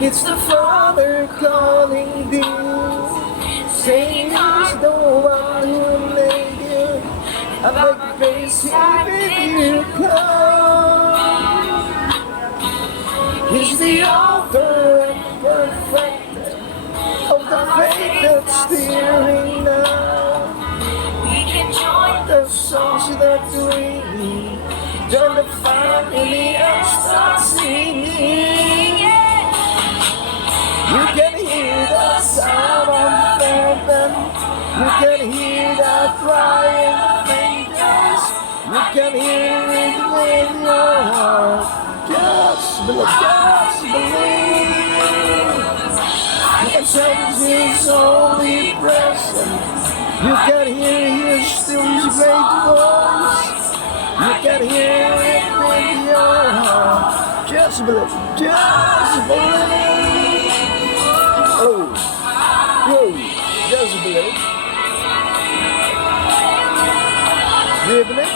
It's the Father calling thee, saying He's the one who made you. I beg grace if you come. He's the author and perfecter of the faith that's steering now. We can join the songs that we join the family and start singing. You can hear the sound of heaven. You can hear the crying angels. You can hear it with your heart. Just believe. You can sense His holy presence. You can hear His still His great voice. You can hear it with your heart. Just believe. Oh, just believe. Do you believe?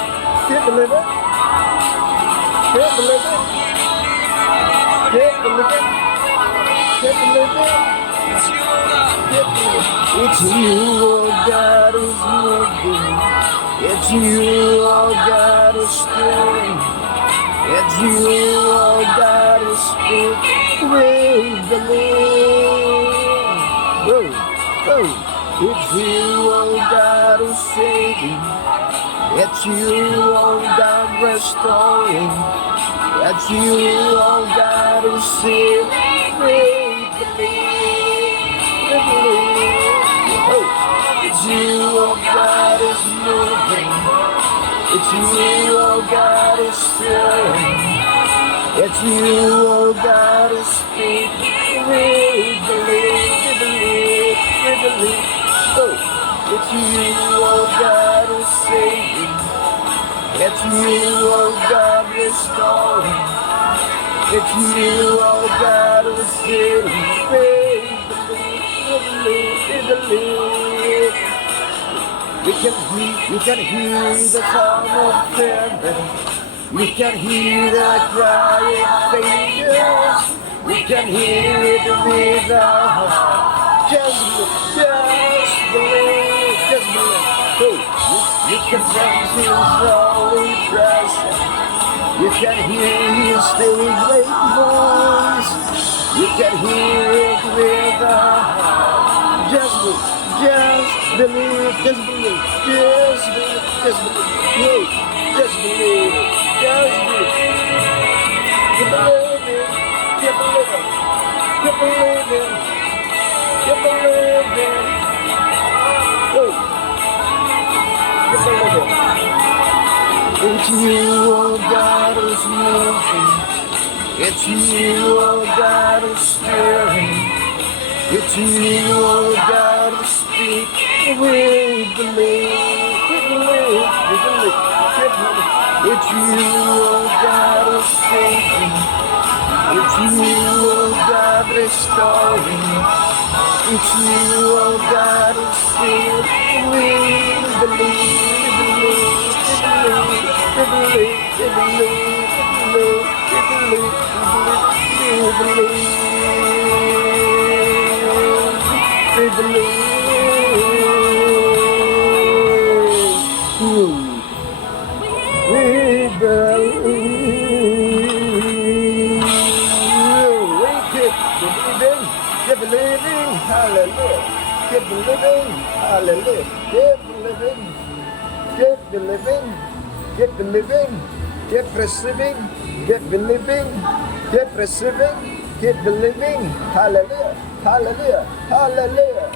Can't believe it. Can't believe it. Can't believe it. Can't believe it. Can't believe it. It's you, oh God, who's moving. It's you, oh God, who's stirring. It's you, oh God, who's speaking. We believe. It's you, oh God, who's saving. It's you, oh God, restoring. It's you, oh God, who's healing. We believe. It's you, oh God, is moving. It's you, oh God, is stirring. It's you, oh God, is speaking. We believe. Oh, it's you, oh God, is saving. It's you, oh God, restoring. It's you, oh God, is healing. We believe. You can hear the sound of heaven. You can hear the crying angels. You can hear it with our heart. Just believe. Hey, you can sense His holy presence. You can hear His still great voice. You can hear it with our heart. Just believe. Hey, just believe. You believe it. It's you, oh God, who's moving. It's you, oh God, who's stirring. It's you, oh God, who's speaking. We believe. It's you, oh God, who's saving. It's you, oh God, restoring. It's you, oh God, who's healing. We believe. Keep believing, hallelujah. Keep believing, hallelujah. Keep believing, keep believing, keep believing, keep receiving, keep believing, keep receiving, keep believing, hallelujah, hallelujah, hallelujah.